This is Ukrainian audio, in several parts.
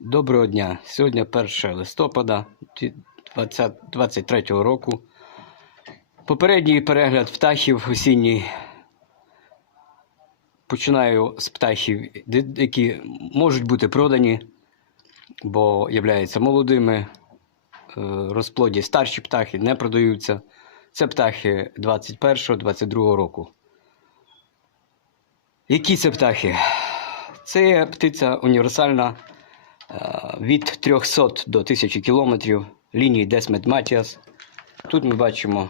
Доброго дня. Сьогодні 1 листопада 2023 року. Попередній перегляд птахів осінній. Починаю з птахів, які можуть бути продані, бо являються молодими. Е, Розплоді старші птахи не продаються. Це птахи 21-22 року. Які це птахи? Це птиця універсальна від 300 до 1000 кілометрів лінії Десмет Матіас. Тут ми бачимо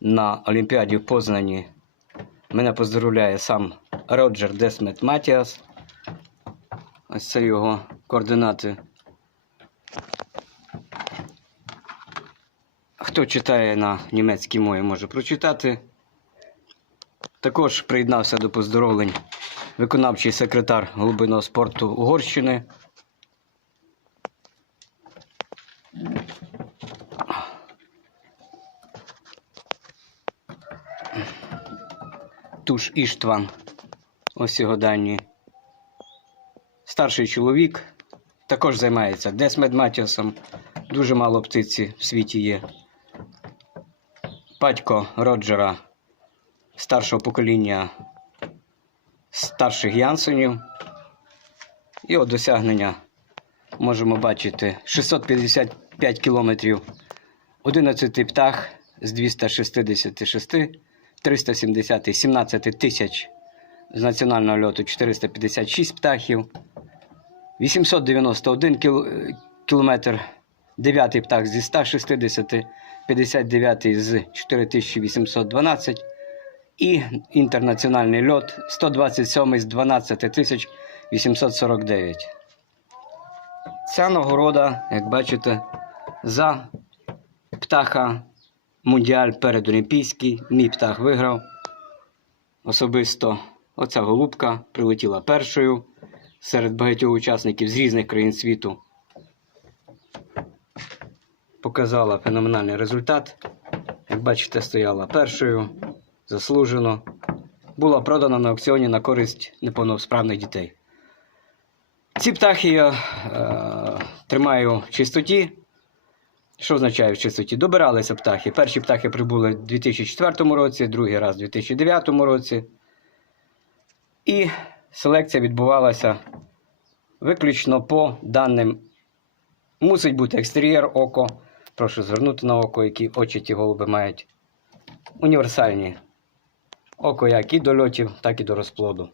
на Олімпіаді в Познані. Мене поздоровляє сам Роджер Десмет Матіас. Ось це його координати. Хто читає на німецькій мові, може прочитати. Також приєднався до поздоровлень виконавчий секретар голубиного спорту Угорщини. Туш Іштван. Ось його дані. Старший чоловік також займається Десмедматіосом. Дуже мало птиці в світі є. Батько Роджера старшого покоління старших Янсенів. Його досягнення можемо бачити 655 кілометрів, 11 птах з 266, 370, 17 тисяч з національного льоту 456 птахів, 891 кілометр, 9 птах зі 160, 59 з 4812 і інтернаціональний льот 127 з 12 849. Ця нагорода, як бачите, за птаха Мундіаль передолімпійський. Мій птах виграв. Особисто оця голубка прилетіла першою серед багатьох учасників з різних країн світу. Показала феноменальний результат. Як бачите, стояла першою заслужено, була продана на аукціоні на користь неповносправних дітей. Ці птахи я е, тримаю в чистоті. Що означає в чистоті? Добиралися птахи. Перші птахи прибули в 2004 році, другий раз у 2009 році. І селекція відбувалася виключно по даним. Мусить бути екстер'єр, око. Прошу звернути на око, які очі ті голуби мають. Універсальні. Око як і до льотів, так і до розплоду.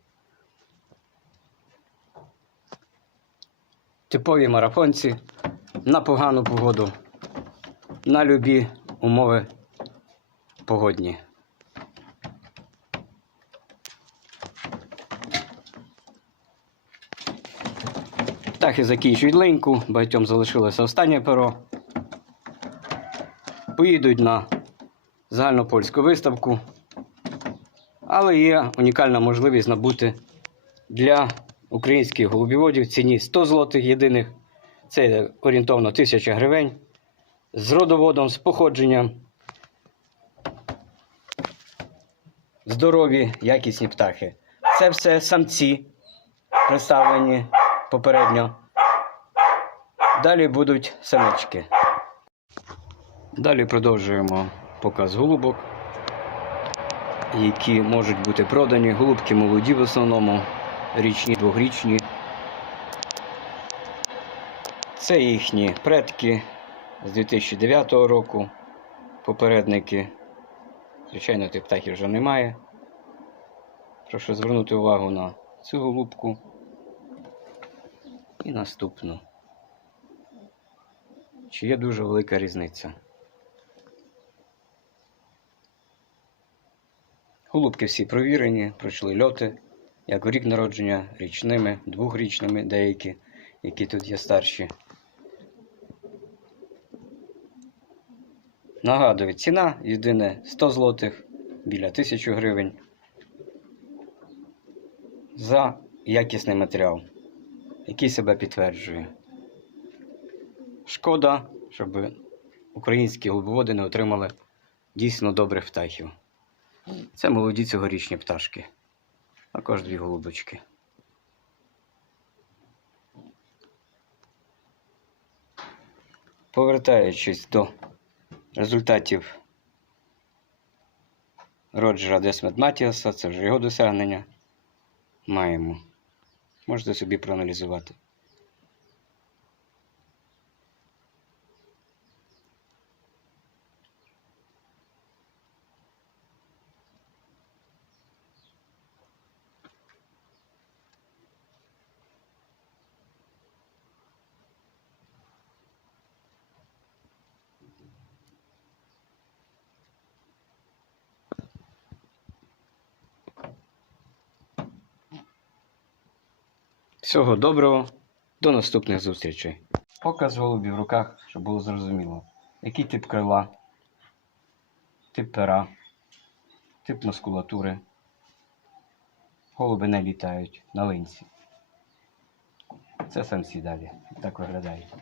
Типові марафонці на погану погоду, на любі умови погодні. Птахи закінчують линьку, багатьом залишилося останнє перо. Поїдуть на загальнопольську виставку. Але є унікальна можливість набути для українських голубіводів ціні 100 злотих єдиних. Це орієнтовно 1000 гривень. З родоводом, з походженням. Здорові, якісні птахи. Це все самці представлені попередньо. Далі будуть самички. Далі продовжуємо показ голубок, які можуть бути продані. Голубки молоді в основному, річні, двохрічні. Це їхні предки з 2009 року, попередники. Звичайно, тих птахів вже немає. Прошу звернути увагу на цю голубку і наступну. Чи є дуже велика різниця? Голубки всі провірені, пройшли льоти, як у рік народження, річними, двохрічними деякі, які тут є старші. Нагадую, ціна єдине 100 злотих біля 1000 гривень за якісний матеріал, який себе підтверджує. Шкода, щоб українські голубоводи не отримали дійсно добрих птахів. Це молоді цьогорічні пташки. Також дві голубочки. Повертаючись до результатів Роджера Десмет Матіаса, це вже його досягнення. Маємо. Можете собі проаналізувати. Всього доброго, до наступних зустрічей. Показ голубів в руках, щоб було зрозуміло. Який тип крила, тип пера, тип мускулатури. Голуби не літають на линці. Це самці далі. Так виглядають.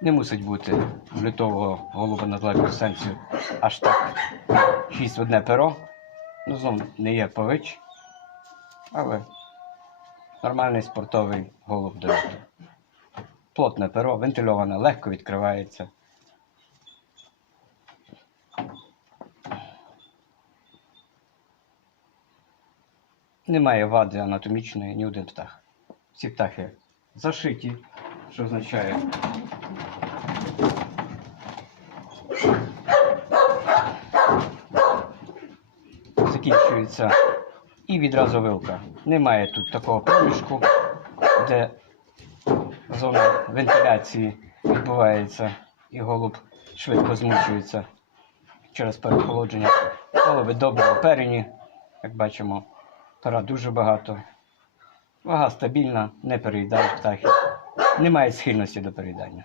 Не мусить бути в лютового голуба на далеку дистанцію аж так. Шість в одне перо. Ну, знов не є пович, але нормальний спортовий голуб до. Плотне перо, вентильоване, легко відкривається. Немає вади анатомічної ні один птах. Всі птахи зашиті, що означає закінчується і відразу вилка. Немає тут такого проміжку, де зона вентиляції відбувається і голуб швидко змучується через переохолодження. Голуби добре оперені, як бачимо, пера дуже багато. Вага стабільна, не переїдають птахи. Немає схильності до переїдання.